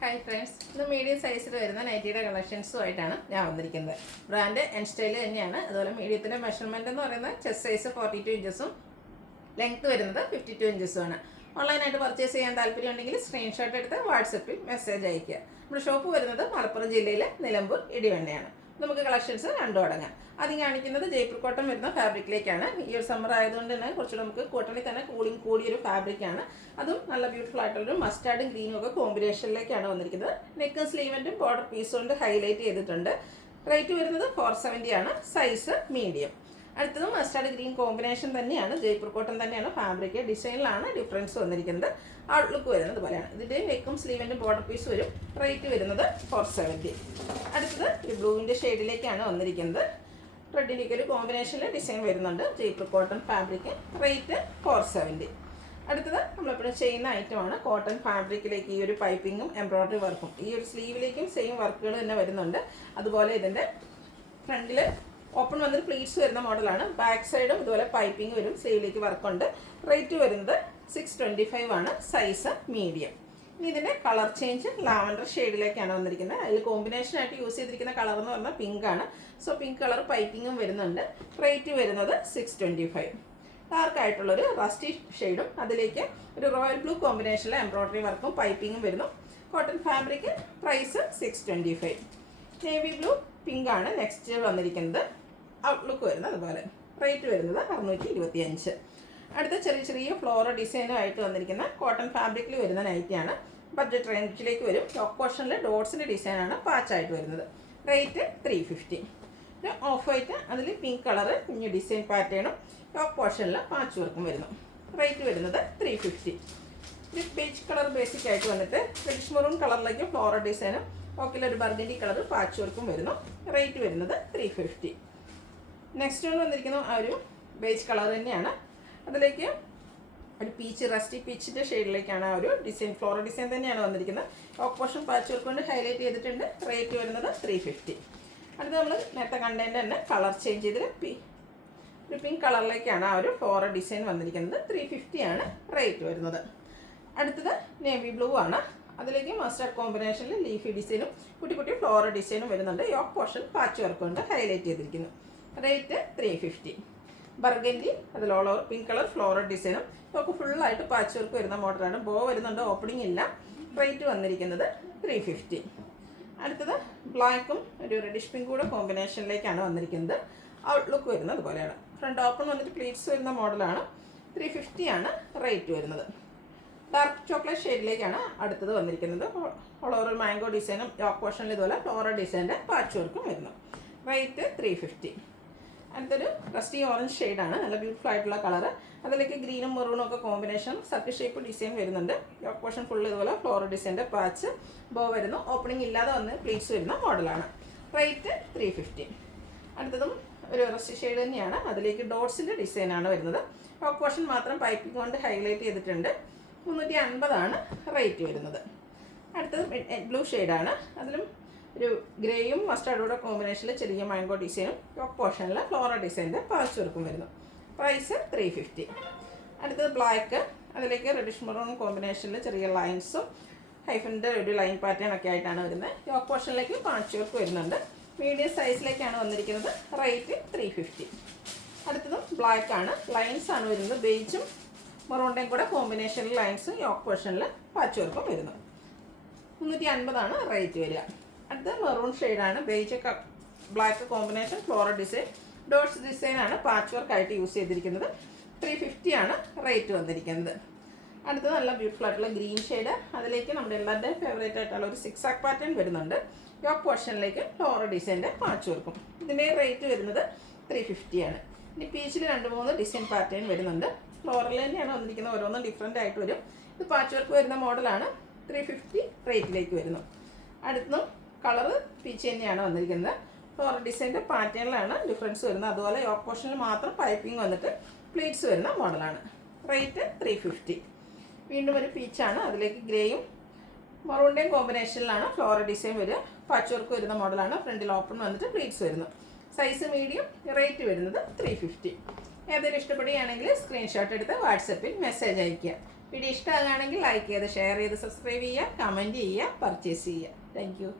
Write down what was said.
Hi friends, ഇന്ന് medium സൈസിൽ വരുന്ന നൈറ്റിയുടെ കളക്ഷൻസുമായിട്ടാണ് ഞാൻ വന്നിരിക്കുന്നത്. ബ്രാൻഡ് ആൻഡ് സ്റ്റൈൽ തന്നെയാണ്. അതുപോലെ മീഡിയത്തിൻ്റെ മെഷർമെൻറ്റ് എന്ന് പറയുന്നത് ചെസ്റ്റ് സൈസ് 42 ഇഞ്ചസും ലെങ്ത്ത് വരുന്നത് 52 ഇഞ്ചസുമാണ്. ഓൺലൈനായിട്ട് പർച്ചേസ് ചെയ്യാൻ താല്പര്യമുണ്ടെങ്കിൽ സ്ക്രീൻഷോട്ട് എടുത്ത് വാട്സപ്പിൽ മെസ്സേജ് അയയ്ക്കുക. നമ്മുടെ ഷോപ്പ് വരുന്നത് മലപ്പുറം ജില്ലയിലെ നിലമ്പൂർ ഇടിവണ്ണയാണ്. നമുക്ക് കളക്ഷൻസ് രണ്ടും അടങ്ങാം. ആദ്യം കാണിക്കുന്നത് ജയ്പൂർ കോട്ടൺ വരുന്ന ഫാബ്രിക്കിലേക്കാണ്. ഈ ഒരു സമ്മർ ആയതുകൊണ്ട് തന്നെ കുറച്ചുകൂടെ നമുക്ക് കോട്ടണിൽ തന്നെ കൂളിംഗ് കൂടിയൊരു ഫാബ്രിക്കാണ്. അതും നല്ല ബ്യൂട്ടിഫുൾ ആയിട്ടുള്ളൊരു മസ്റ്റാർഡും ഗ്രീനും ഒക്കെ കോമ്പിനേഷനിലേക്കാണ് വന്നിരിക്കുന്നത്. നെക്കും സ്ലീവൻറ്റും ബോർഡർ പീസ് കൊണ്ട് ഹൈലൈറ്റ് ചെയ്തിട്ടുണ്ട്. റേറ്റ് വരുന്നത് 470 ആണ്. Size medium. അടുത്തത് മസ്റ്റാർഡ് ഗ്രീൻ കോമ്പിനേഷൻ തന്നെയാണ്. ജയ്പൂർ കോട്ടൺ തന്നെയാണ് ഫാബ്രിക്. ഡിസൈനിലാണ് ഡിഫറൻസ് വന്നിരിക്കുന്നത്. ഔട്ട്ലുക്ക് വരുന്നത് പോലെയാണ്. ഇതിൻ്റെ നെക്കും സ്ലീവൻറ്റും ബോർഡർ പീസ് വരും. റേറ്റ് വരുന്നത് 470. അടുത്തത് ഈ ബ്ലൂവിൻ്റെ ഷെയ്ഡിലേക്കാണ് വന്നിരിക്കുന്നത്. റെഡിലേക്ക് ഒരു കോമ്പിനേഷനിൽ ഡിസൈൻ വരുന്നുണ്ട്. Jaipur cotton fabric. റേറ്റ് 470. അടുത്തത് നമ്മളെപ്പോഴും ചെയ്യുന്ന ഐറ്റമാണ്. കോട്ടൺ ഫാബ്രിക്കിലേക്ക് ഈ ഒരു പൈപ്പിങ്ങും എംബ്രോയ്ഡറി വർക്കും ഈ ഒരു സ്ലീവിലേക്കും സെയിം വർക്കുകൾ തന്നെ വരുന്നുണ്ട്. അതുപോലെ ഇതിൻ്റെ ഫ്രണ്ടിൽ ഓപ്പൺ വന്നിട്ട് പ്ലീറ്റ്സ് വരുന്ന മോഡലാണ്. ബാക്ക് സൈഡും ഇതുപോലെ പൈപ്പിംഗ് വരും. സ്ലീവിലേക്ക് വർക്കുണ്ട്. റേറ്റ് വരുന്നത് 625 ആണ്. Size medium. ഇനി ഇതിൻ്റെ കളർ ചേഞ്ച് ലാവൻഡർ ഷെയ്ഡിലേക്കാണ് വന്നിരിക്കുന്നത്. അതിൽ കോമ്പിനേഷനായിട്ട് യൂസ് ചെയ്തിരിക്കുന്ന കളർ എന്ന് പറഞ്ഞാൽ പിങ്ക് ആണ്. സോ പിങ്ക് കളർ പൈപ്പിങ്ങും വരുന്നുണ്ട്. റേറ്റ് വരുന്നത് 625. ഡാർക്കായിട്ടുള്ളൊരു റസ്റ്റി ഷെയ്ഡും അതിലേക്ക് ഒരു റോയൽ ബ്ലൂ കോമ്പിനേഷനിലെ എംബ്രോയ്ഡറി വർക്കും പൈപ്പിങ്ങും വരുന്നു. Cotton fabric. Price 625. Navy blue pink ആണ് നെക്സ്റ്റ് വന്നിരിക്കുന്നത്. ഔട്ട്ലുക്ക് വരുന്നത് അതുപോലെ. റേറ്റ് വരുന്നത് 625. അടുത്ത ചെറിയ ചെറിയ ഫ്ലോറൽ ഡിസൈനുമായിട്ട് വന്നിരിക്കുന്ന കോട്ടൺ ഫാബ്രിക്കിൽ വരുന്ന നൈറ്റിയാണ്. ബഡ്ജറ്റ് റേഞ്ചിലേക്ക് വരും. ടോപ്പ് പോർഷനിൽ ഡോട്ട്സിൻ്റെ ഡിസൈനാണ് പാച്ചായിട്ട് വരുന്നത്. റേറ്റ് 350. ഓഫ് വൈറ്റ് അതിൽ പിങ്ക് കളറ് കുഞ്ഞു ഡിസൈൻ പാറ്റേണും ടോപ്പ് പോർഷനിൽ പാച്ച് വർക്കും വരുന്നു. റേറ്റ് വരുന്നത് 350. ഇത് ബേജ് കളർ ബേസിക് ആയിട്ട് വന്നിട്ട് റെഡിഷ് മെറൂൺ കളറിലേക്ക് ഫ്ലോറൽ ഡിസൈനും ഓക്കിലൊരു ബർഗൻഡി കളർ പാച്ച് വർക്കും വരുന്നു. റേറ്റ് വരുന്നത് 350. നെക്സ്റ്റ് കൊണ്ട് വന്നിരിക്കുന്നത് ആ ഒരു ബേജ് കളർ തന്നെയാണ്. അതിലേക്ക് ഒരു പീച്ച് റസ്റ്റി പീച്ചിൻ്റെ ഷെയ്ഡിലേക്കാണ് ആ ഒരു ഡിസൈൻ ഫ്ലോറൽ ഡിസൈൻ തന്നെയാണ് വന്നിരിക്കുന്നത്. ടോപ്പ് പോർഷൻ പാച്ച് വർക്ക് കൊണ്ട് ഹൈലൈറ്റ് ചെയ്തിട്ടുണ്ട്. റേറ്റ് വരുന്നത് 350. അടുത്ത് നമ്മൾ നേരത്തെ കണ്ടതിൻ്റെ തന്നെ കളർ ചേഞ്ച് ചെയ്തിട്ട് ഒരു പിങ്ക് കളറിലേക്കാണ് ആ ഒരു ഫ്ലോറൽ ഡിസൈൻ വന്നിരിക്കുന്നത്. 350 ആണ് റേറ്റ് വരുന്നത്. അടുത്തത് നേവി ബ്ലൂ ആണ്. അതിലേക്ക് മസ്റ്റാർഡ് കോമ്പിനേഷനിൽ ലീഫി ഡിസൈനും കുട്ടി കുട്ടി ഫ്ലോറൽ ഡിസൈനും വരുന്നുണ്ട്. യോക്ക് പോർഷൻ പാച്ച് വർക്ക് കൊണ്ട് ഹൈലൈറ്റ് ചെയ്തിരിക്കുന്നു. റേറ്റ് 350. ബർഗൻഡി അതിൽ all over pink colour floral ഡിസൈനും ഒക്കെ ഫുള്ളായിട്ട് പാച്ച് വർക്ക് വരുന്ന മോഡലാണ്. ബോ വരുന്നുണ്ട്, ഓപ്പണിംഗ് ഇല്ല. റേറ്റ് വന്നിരിക്കുന്നത് 350. അടുത്തത് ബ്ലാക്കും ഒരു റെഡിഷ് പിങ്ക് കൂടെ കോമ്പിനേഷനിലേക്കാണ് വന്നിരിക്കുന്നത്. ഔട്ട്ലുക്ക് വരുന്നത് അതുപോലെയാണ്. ഫ്രണ്ട് ഓപ്പൺ വന്നിട്ട് പ്ലീറ്റ്സ് വരുന്ന മോഡലാണ്. 350 ആണ് റേറ്റ് വരുന്നത്. ഡാർക്ക് ചോക്ലേറ്റ് ഷെയ്ഡിലേക്കാണ് അടുത്തത് വന്നിരിക്കുന്നത്. ഓൾ ഓവർ മാംഗോ ഡിസൈനും യോക്ക് പോർഷനിൽ ഇതുപോലെ ഫ്ലോറൽ ഡിസൈൻ്റെ പാച്ച് വർക്കും വരുന്നു. റേറ്റ് 350. അടുത്തൊരു റസ്റ്റി ഓറഞ്ച് ഷെയ്ഡാണ്. നല്ല ബ്യൂട്ടിഫുൾ ആയിട്ടുള്ള കളറ്. അതിലേക്ക് ഗ്രീനും മെറൂണും ഒക്കെ കോമ്പിനേഷൻ സർക്കിൾ ഷേപ്പ് ഡിസൈൻ വരുന്നുണ്ട്. യോക്ക് പോർഷൻ ഫുൾ ഇതുപോലെ ഫ്ലോറൽ ഡിസൈൻ്റെ പാച്ച് ബോ വരുന്നു. ഓപ്പണിംഗ് ഇല്ലാതെ വന്ന് പ്ലീറ്റ്സ് വരുന്ന മോഡലാണ്. റേറ്റ് 350. അടുത്തതും ഒരു റസ്റ്റി ഷെയ്ഡ് തന്നെയാണ്. അതിലേക്ക് ഡോട്ട്സിൻ്റെ ഡിസൈനാണ് വരുന്നത്. യോക്ക് പോർഷൻ മാത്രം പൈപ്പിംഗ് കൊണ്ട് ഹൈലൈറ്റ് ചെയ്തിട്ടുണ്ട്. 350 ആണ് റേറ്റ് വരുന്നത്. അടുത്തത് ബ്ലൂ ഷെയ്ഡാണ്. അതിലും ഒരു ഗ്രേയും മസ്റ്റാർഡൂടെ കോമ്പിനേഷനിൽ ചെറിയ മാംഗോ ഡിസൈനും ടോപ്പ് പോർഷനിൽ ഫ്ലോറൽ ഡിസൈൻ്റെ പാച്ച് വർക്കും വരുന്നു. പ്രൈസ് 350. അടുത്തത് ബ്ലാക്ക്. അതിലേക്ക് റെഡിഷ് മെറൂൺ കോമ്പിനേഷനിൽ ചെറിയ ലൈൻസും ഹൈഫിൻ്റെ ഒരു ലൈൻ പാറ്റേൺ ഒക്കെ ആയിട്ടാണ് വരുന്നത്. ടോപ്പ് പോർഷനിലേക്ക് പാച്ച് വർക്ക് വരുന്നുണ്ട്. മീഡിയം സൈസിലേക്കാണ് വന്നിരിക്കുന്നത്. റേറ്റ് 350. അടുത്തതും ബ്ലാക്ക് ആണ്. ലൈൻസ് ആണ് വരുന്നത്. ബേജും മെറൂണിൻ്റെയും കൂടെ കോമ്പിനേഷനിൽ ലൈൻസ് യോക്ക് പോർഷനിൽ പാച്ച് വർക്കും വരുന്നു. 350 ആണ് റേറ്റ് വരിക. അടുത്ത മെറൂൺ ഷെയ്ഡാണ്. Beige black combination floral design dots ഡിസൈനാണ് പാച്ച് വർക്കായിട്ട് യൂസ് ചെയ്തിരിക്കുന്നത്. 350 ആണ് റേറ്റ് വന്നിരിക്കുന്നത്. അടുത്തത് നല്ല ബ്യൂട്ടിഫുൾ ആയിട്ടുള്ള ഗ്രീൻ ഷെയ്ഡ്. അതിലേക്ക് നമ്മുടെ എല്ലാവരുടെയും ഫേവറേറ്റ് ആയിട്ടുള്ള ഒരു സിക്സാക് പാറ്റേൺ വരുന്നുണ്ട്. യോക്ക് പോർഷനിലേക്ക് ഫ്ലോറൽ ഡിസൈൻ്റെ പാച്ച് വർക്കും. ഇതിൻ്റെ റേറ്റ് വരുന്നത് 350 ആണ്. ഇനി പീച്ചിൽ 2-3 ഡിസൈൻ പാറ്റേൺ വരുന്നുണ്ട്. ഫ്ലോറൽ തന്നെയാണ് വന്നിരിക്കുന്നത്. ഓരോന്നും ഡിഫറെൻ്റ് ആയിട്ട് വരും. ഇത് പാച്ച് വർക്ക് വരുന്ന മോഡലാണ്. 350 റേറ്റിലേക്ക് വരുന്നു. അടുത്തും കളറ് പീച്ച് തന്നെയാണ് വന്നിരിക്കുന്നത്. ഫ്ലോറൽ ഡിസൈൻ്റെ പാറ്റേണിലാണ് ഡിഫറൻസ് വരുന്നത്. അതുപോലെ യോക്ക് പോർഷനിൽ മാത്രം പൈപ്പിംഗ് വന്നിട്ട് പ്ലീറ്റ്സ് വരുന്ന മോഡലാണ്. റേറ്റ് 350. വീണ്ടും ഒരു പീച്ചാണ്. അതിലേക്ക് ഗ്രേയും മെറൂണിൻ്റെയും കോമ്പിനേഷനിലാണ് ഫ്ലോറൽ ഡിസൈൻ വരിക. പാച്ച് വർക്ക് വരുന്ന മോഡലാണ്. ഫ്രണ്ടിൽ ഓപ്പൺ വന്നിട്ട് പ്ലീറ്റ്സ് വരുന്നു. Size medium. റേറ്റ് വരുന്നത് 350. ഏതെങ്കിലും ഇഷ്ടപ്പെടുകയാണെങ്കിൽ സ്ക്രീൻഷോട്ട് എടുത്ത് വാട്സപ്പിൽ മെസ്സേജ് അയയ്ക്കുക. വീഡിയോ ഇഷ്ടമാകുകയാണെങ്കിൽ ലൈക്ക് ചെയ്ത് ഷെയർ ചെയ്ത് സബ്സ്ക്രൈബ് ചെയ്യുക, കമൻറ്റ് ചെയ്യുക, പർച്ചേസ് ചെയ്യുക. Thank you.